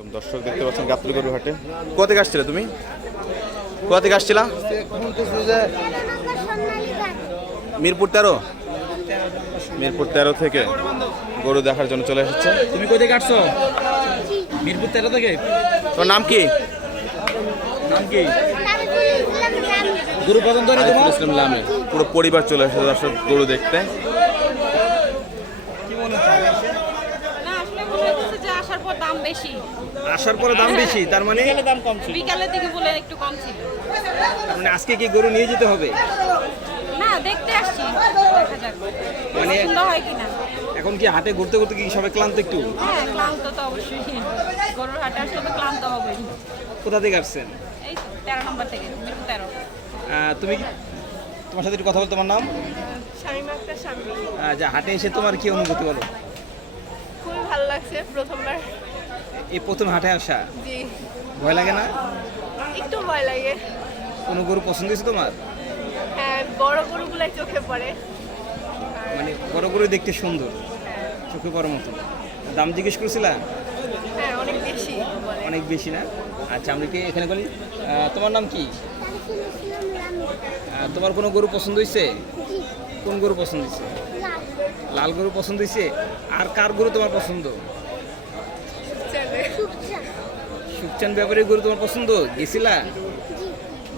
আসসালামাইকুম দর্শক, দেখতে পাচ্ছেন গাবতলী গরুর হাটে। কোথা থেকে আসছিলে তুমি? কোথা থেকে আসছিলা? মিরপুর 13। মিরপুর 13 থেকে গরু দেখার জন্য চলে এসেছে। তুমি কোথা থেকে আসছো? মিরপুর 13 থেকে। তোর নাম কি? নাম কি? গরু পছন্দ হয়নি তোমার? ইসলাম লামে পুরো পরিবার চলে এসেছে দর্শক গরু দেখতে। কি মনে হচ্ছে? না, আসলে মনে হচ্ছে যে আসার পর দাম বেশি। আসার পরে দাম বেশি, তার মানে দাম কম ছিল। বিকালের দিকে বলে একটু কম ছিল। তার মানে আজকে কি গরু নিয়ে যেতে হবে? না, দেখতে আসছি, দেখা যাক মানে পছন্দ হয় কিনা। এখন কি হাটে ঘুরতে ঘুরতে কি সবাই ক্লান্ত একটু? হ্যাঁ, ক্লান্ত তো অবশ্যই। গরুর হাটে আসলে তো ক্লান্ত হবেই। কোথা থেকে আসছেন? এই 13 নম্বর থেকে, মিরপুর 13। তুমি তোমার সাথে একটু কথা বলতে, তোমার নাম? শামিমা আক্তার শামীম। যে হাটে এসে তোমার কি অনুভূতি বলো? খুবই ভালো লাগছে, প্রথমবার। এই প্রথম হাটে আসা, জি, ভয় লাগে না? একটু ভয় লাগে। কোনো গরু পছন্দ হয়েছে তোমার? হ্যাঁ, বড় গরুগুলাই চোখে পড়ে। মানে বড় গরু দেখতে সুন্দর, চোখে পড়ার মতো। দাম জিজ্ঞেস করছিলা? হ্যাঁ, অনেক বেশি বলে। অনেক বেশি না? আচ্ছা, আমরা কি এখানে বলি, তোমার নাম কি? তোমার কোনো গরু পছন্দ হয়েছে? কোন গরু পছন্দ হয়েছে? লাল গরু পছন্দ হয়েছে। আর কার গরু তোমার পছন্দ? সুখচান ব্যাপারী গরু তোমার পছন্দ? গেছিলা?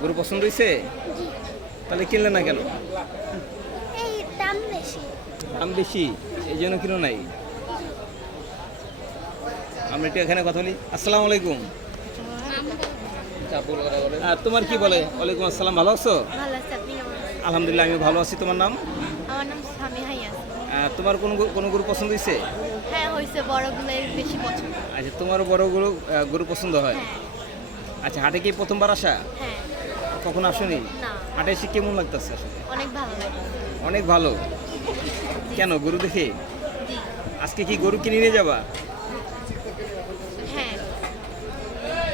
গরু পছন্দ হয়েছে? তাহলে কিনলে না কেন? দাম বেশি, এই জন্য কিনো নাই। আমরা একটু এখানে কথা বলি। আসসালামু আলাইকুম। তোমার কি বলে? ওয়ালাইকুম আসসালাম। ভালো আছো? ভালো আছে, আপনি কেমন আছেন? আলহামদুলিল্লাহ, আমি ভালো আছি। তোমার নাম? আমার নাম সামিহা ইয়াসমিন। তোমার কোনো গরু পছন্দ হয়েছে? হ্যাঁ, হয়েছে, বড়গুলোই বেশি পছন্দ। আচ্ছা, তোমারও বড় গরু পছন্দ হয়? হ্যাঁ। আচ্ছা, হাটে কি প্রথমবার আসা? হ্যাঁ। কখন আসনি? না, হাটে এসে কেমন লাগতেছে আসলে? অনেক ভালো লাগে। অনেক ভালো। কেন, গরু দেখে? জি। আজকে কি গরু কিনে নিয়ে যাবা? হ্যাঁ,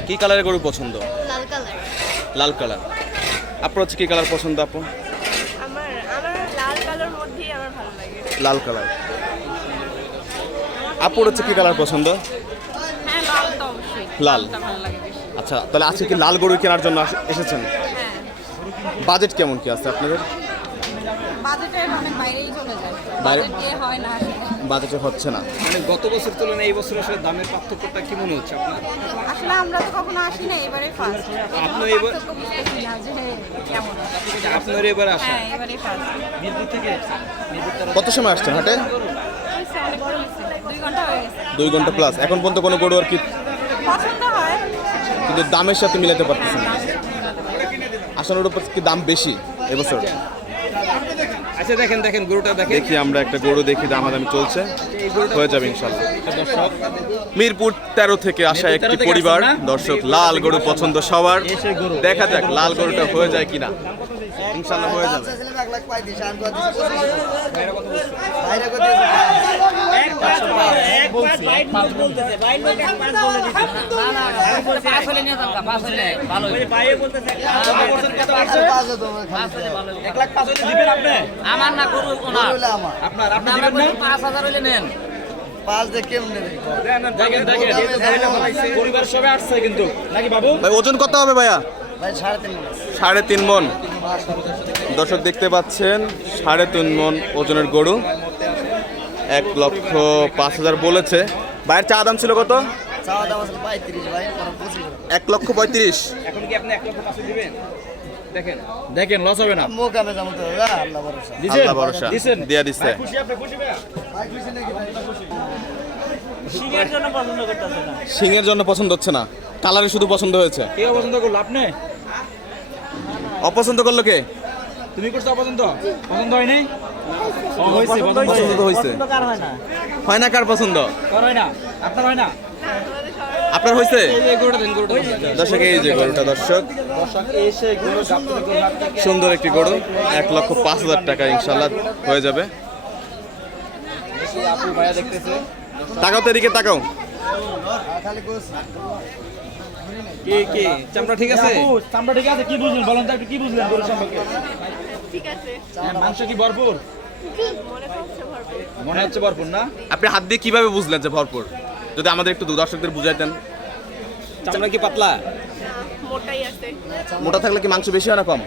কি কালারের গরু পছন্দ? লাল কালার। লাল কালার। আপনার হচ্ছে কি কালার পছন্দ আপু? আমার লাল কালার মধ্যেই আমার ভালো লাগে। লাল কালার। আপুর হচ্ছে কি কালার পছন্দ? হ্যাঁ, লাল তো অবশ্যই। লাল। লালটা ভালো লাগে বেশি। আচ্ছা, তাহলে আজকে কি লাল গরু কেনার জন্য এসেছেন? হ্যাঁ, বাজেট কেমন কি আছে আপনাদের? বাজেটের অনেক বাইরেই চলে যায়। বাইরে? বাজেট দিয়ে হয় না আসলে। বাজেটে হচ্ছে না। মানে গত বছর তুলনায় এই বছর আসলে দামের পার্থক্যটা কি মনে হচ্ছে আপনার? আসলে আমরা তো কখনো আসি না, এবারে ফার্স্ট। আপনি এবার- বুঝতেছি না যে কেমন। আপনার এবার আসা? হ্যাঁ, এবারে ফার্স্ট। মিরপুর থেকে? কত সময় আসছেন হাটে? হয়েছে, অনেক বড় হয়েছে। 2 ঘন্টা হয়ে গেছে। 2 ঘন্টা প্লাস। এখন পর্যন্ত কোনো গরু আর কি পছন্দ হয়। কিন্তু দামের সাথে মিলাতে পারতেছেন না। আসলের উপর কি দাম বেশি এবছর? আচ্ছা, দেখেন গরুটা দেখেন। দেখি আমরা একটা গরু দেখি, দামাদামি চলছে, হয়ে যাবে ইনশাল্লাহ। দর্শক, মিরপুর 13 থেকে আসা মিরপুর একটি 13 থেকে পরিবার আসছেন না? দর্শক, লাল গরু পছন্দ সবার। দেখা যাক লাল গরুটা হয়ে যায় কিনা। ইনশাল্লাহ হয়ে যাবে। আমার না গরু ওনার আপনার আপনি দিবেন না? 5,000 হইলে নেন। দেখেন পরিবার সবাই আসছে কিন্তু, নাকি বাবু? ভাই ওজন কত হবে ভাইয়া? 3.5 মন। দর্শক দেখতে পাচ্ছেন 3.5 মন ওজনের গরু। 1,05,000 বলেছে। ভাইয়ের চা দাম ছিল কত? 1,35,000। এখন কি আপনি 1,05,000 দিবেন? দেখেন লস হবে না। আল্লাহ ভরসা। দিয়া দিচ্ছে। খুশি আপনি? খুশি ভাইয়া? সিংয়ের জন্য পছন্দ হচ্ছে না, কালারে শুধু পছন্দ হয়েছে। কে অপছন্দ করলো? আপনি? অপছন্দ করলো কে? তুমি করছো অপছন্দ? পছন্দ হয়নি? পছন্দ তো হয়েছে। হয় না কার পছন্দ? কর হয় না? আপনার হয় না? আপনার হয়েছে? এই গরুটা দেন, গরুটা দর্শক এই যে গরুটা দর্শক, এসে গরু সুন্দর একটি গরু। 1,05,000 টাকা ইনশাল্লাহ হয়ে যাবে। আপু ভাইয়া দেখতেছে। তাকাও তো এদিকে, তাকাও। কি চামড়া ঠিক আছে? চামড়া ঠিক আছে। কি বুঝলেন বলেন তো, একটু কি বুঝলেন গরু সম্পর্কে? ঠিক আছে। মাংস কি ভরপুর? মনে হচ্ছে ভরপুর না? আপনি হাত দিয়ে কিভাবে বুঝলেন যে ভরপুর? যদি আমাদের একটু দর্শকদের বুঝাইতেন। চামড়া কি পাতলা? মোটাই আছে। মোটা থাকলে কি মাংস বেশি হয় না কম?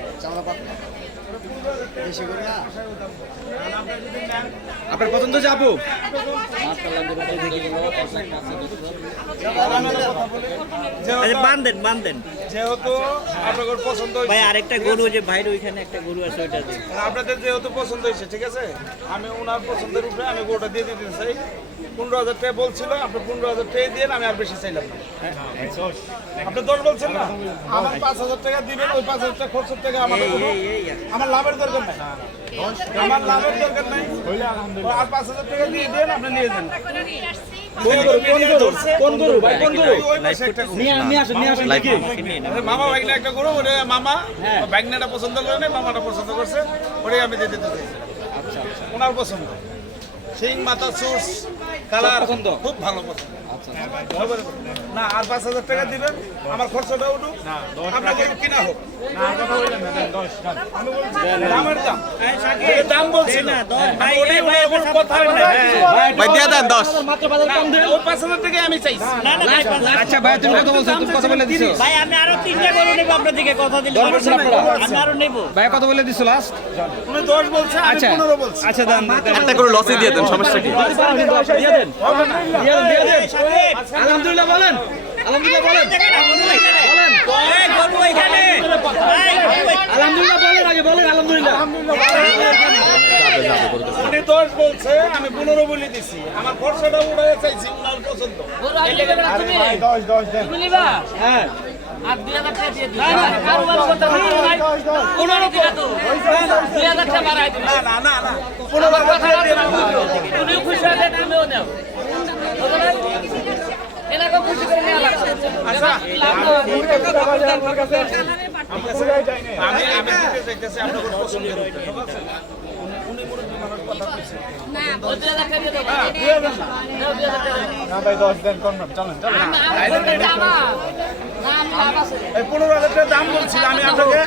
আপনার পছন্দ যাবো? বান্ধেন বান্ধেন যেহেতু আপনাদের পছন্দ ভাই হয়েছে, আরেকটা গরু যে ভাইয়ের ওইখানে একটা গরু আছে ওইটা দিন। আপনাদের যেহেতু পছন্দ হয়েছে, ঠিক আছে, আমি ওনার পছন্দের উপরে আমি গরুটা দিয়ে দিতে চাই। 15,000 টাকা বলছিল, আপনি 15,000 টাকা দিয়ে আমি আর বেশি চাইলাম না। আপনি 10 বলছেন না, আমার 5,000 টাকা দিবেন, ওই 5,000 টাকা খরচের টাকা আমাদের কোনো আমার লাভের দরকার নাই, আমার লাভের দরকার নাই। আর 5,000 টাকা দিয়ে দেন, আপনি নিয়ে যান। কোন গরু ভাই, কোন গরু? ওই পাশে একটা গরু। নিয়ে আসেন লাইভ মামা ভাগনা একটা গরু, ওটা মামা ভাগনাটা পছন্দ করে নাই, মামাটা পছন্দ করছে, ওটাই আমি দিয়ে দিতে চাই। ওনার পছন্দ সিং মাথা চুস কালার পছন্দ? খুব ভালো পছন্দ। না আর 5,000 টাকা দিবেন, আমার খরচটা উঠুক, আপনার গরু কিনা হোক। আমি বলছি দামের দাম, এটা দাম বলছি না, আমি ওটাই ওনার কোনো কথা হয় না। ভাই দিয়ে দেন 10। মাত্র বাজার কম দেন। ওই 5,000 টাকা আমি চাইছি। আচ্ছা ভাই, তুমি কত বলছো? তুমি কত বলে দিছো? ভাই আমি আরো 3টা গরু নেব আপনার দিকে কথা দিলে। দশ বলছেন আপনারা? আমি আরো নেব। ভাই কত বলে দিছো লাস্ট? উনি 10 বলছে, আমি আচ্ছা 15 বলছি। আচ্ছা দেন দেন। একটা করে লসে দিয়ে দেন, সমস্যা কি? দিয়ে দেন। দিয়ে দেন। আলহামদুলিল্লাহ বলেন, আলহামদুলিল্লাহ বলেন, এই গরু ওইখানে। আলহামদুলিল্লাহ বলেন, আগে বলেন আলহামদুলিল্লাহ। উনি 10 বলছে, আমি 15 বলে দিছি, আমার খরচটা উঠায় চাইছি, ওনার পছন্দ। হ্যাঁ আর 2000 টাকা দিয়ে দিন। না কারবার কথা বলি ভাই। 15 টাকা তো। 2000 টাকা বাড়াই দিন। না না না না, 15 কথা দিয়ে না। উনিও খুশি হয়ে যান, আমিও নেব। এনাকে খুশি করে নেওয়া লাগবে। আচ্ছা, লাভ না। আমি দিতে চাইতেছি আপনার পছন্দের উপরে, ঠিক আছে? উনি বড় আমার কথা কইছে। ওই 2000 টাকা দিয়ে দেবো। নাও 2000 টাকা। না ভাই 10 দেন, কনফার্ম চলেন চলেন। এই 15,000 টাকা দাম বলছিল, আমি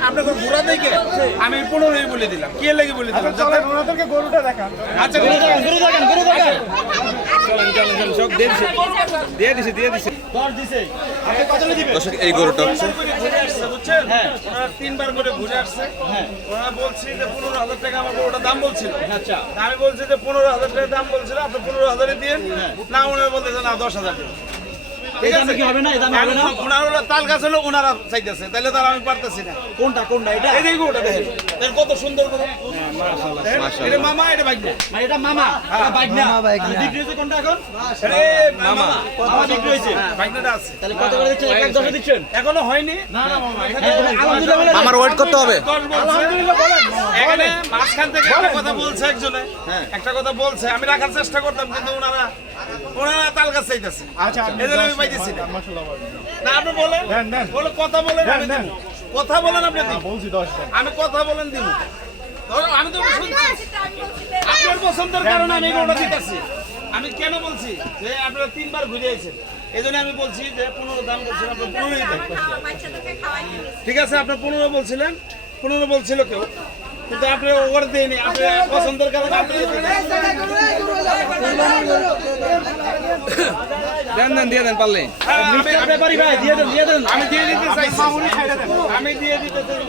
আপনাকে ঘোরা দেখে আমি 15ই বলে দিলাম। কে লাগি বলে দিলাম? যাতে ওনাদেরকে গরুটা দেখান। আচ্ছা গুরু দেখেন, গুরু দেখেন, গুরু দেখেন। চলেন চলেন চলেন, সব দিয়ে দিছে, দিয়ে দিছে, দিয়ে দিছে। 10 দিছে। আপনি কত দিবেন? দর্শক এই গরুটা হচ্ছে ঘুরে আসছে, বুঝছেন? ওনারা 3বার করে ঘুরে আসছে। ওনারা বলছি যে 15,000 টাকা আমার গরুটার দাম বলছিল। আচ্ছা আমি বলছি যে 15,000 টাকা দাম বলছিল, আপনি 15,000 দিন। না, ওনারা বলতেছে না 10,000 দিন। এই দামে কি হবে না? এই দামে হবে না? ওনারা তাল গাছ হলো, ওনারা চাইতেছে, তাহলে তার আমি পারতেছি না। কোনটা কোনটা এটা? এই যে গরুটা দেখেন, দেখেন কত সুন্দর গরু। দেখেন, এটা মামা, এটা ভাগ্নে। মানে এটা মামা, এটা বাইকনা। বিক্রি হয়েছে কোনটা এখন? আরে মামা, মামা বিক্রি হয়েছে। ভাগ্নেটা আছে। তাহলে কত করে দিচ্ছেন? 1-10 দিচ্ছেন? এখনো হয়নি। না না মামা, আলহামদুলিল্লাহ বলে আমার ওয়েট করতে হবে। আলহামদুলিল্লাহ বলেন। এখানে মাঝখান থেকে একটা কথা বলছে একজনে, একটা কথা বলছে, আমি রাখার চেষ্টা করতাম, কিন্তু ওনারা তাল গাছ চাইতেছে। আচ্ছা, এজন্য আমি পাইতেছি না। না আপনি বলেন, বলে কথা বলেন, আমি দিব। কথা বলেন, আপনি দিব। বলছি 10 আমি কথা বলেন দিব। ধরো আমি তো শুনছি আপনার পছন্দের কারণে আমি এগুলোটা দিতেছি। আমি কেন বলছি যে আপনারা 3বার ঘুরে আইছেন, এজন্য আমি বলছি যে 15 দাম বলছিলেন, আপনি 15ই দেন। ঠিক আছে, আপনি 15 বলছিলেন, 15 বলছিল কেউ, কিন্তু আপনি ওভার দেয়নি, আপনি পছন্দের কারণে আপনি দেন দেন, দিয়ে দেন পারলে। ব্যাপারী ভাই দিয়ে দেন, দিয়ে দেন। আমি দিয়ে দিতে চাইছি, আমি দিয়ে দিতে চাই।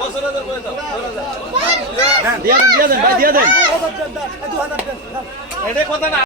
বছরের করে দাও, দিয়ে দেন, দিয়ে দেন ভাই, দিয়ে দেন। এটা কথা না।